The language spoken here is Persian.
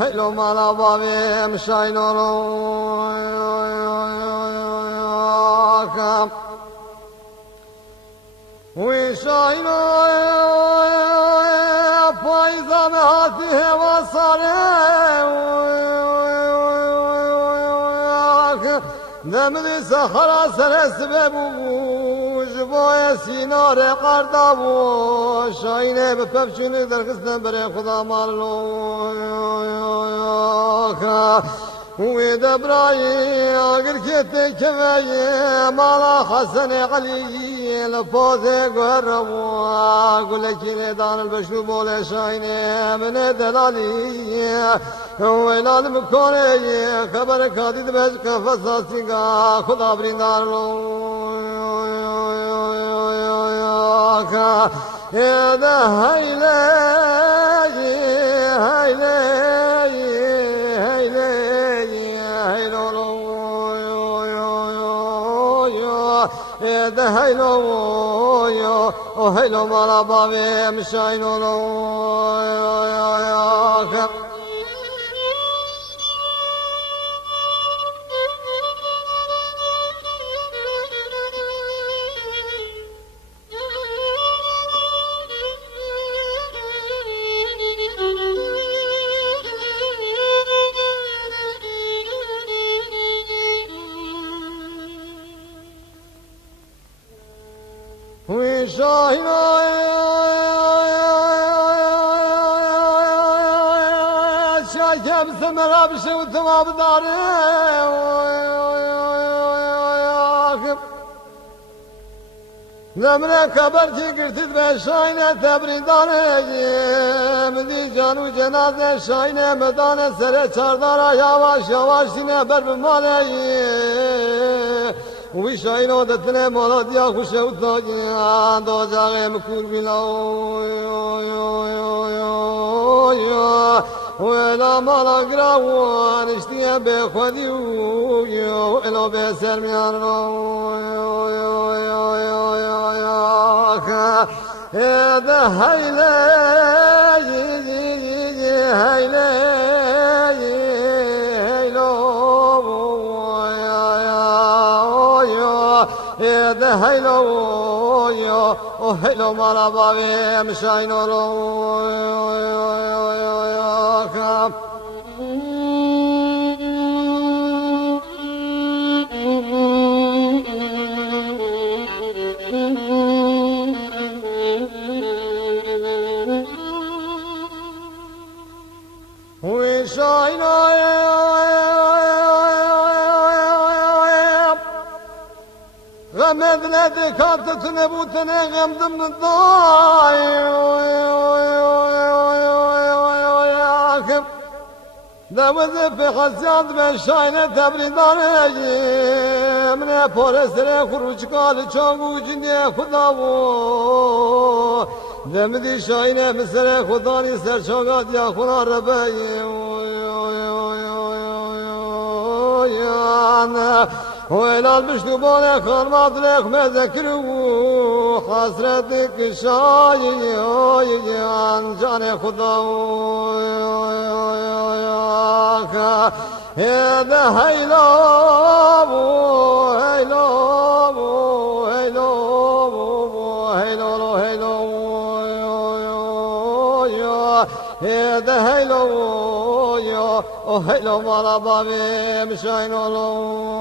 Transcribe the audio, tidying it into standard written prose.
هلو مالا بابیم شاینورو وی شاینو پایزم هاتی هوا ساره نمدی سخرا سرس ببوش بای سینار قردابو شاینه بپفچونی در قسم بره خدا مالو وی دبرایی اگر کتی کمی مالا حسن علی لپوز گرمو گلکی ندان البشنو بول شاینه من دلالی ویلاد مکونه خبر کادید بش کفصاسی گا خدا بریندار لو یا ده هیله ده هیلو هیلو مالا بابیم شاینورو وی شاینو شاکم سمرا بشو تمام داره نمره کبر کی گرتید به شاینه تبریداره مدی جانو جنازه شاینه مدانه سر چاردارا یواش یواش سینه بر بماله وی شاینو دتنه مالا دیا خوشه و تاگیان دو جاگه مکور بیلاو ویلا مالا گراوان اشتیه به خودی ویلا به سرمیان ده هیله ده هیلو هیلو مالا بابیم شاینورو وی شاینو غمد ندی کاتت نبوتنه غمدم ندای دوزه به خسیاد به شاینه تبریداره من پرسره خروج کال چانگو جنده خدا و دمدی شاینه بسره خدانی سرچاگات یا خدا ربی ویلال بشتو بانه خانمات ریخ مذکرو حسرت کشایی جان خدا ده هیلو هیلو هیلو هیلو هیلو ده هیلو هیلو مالا بابیم شاینولو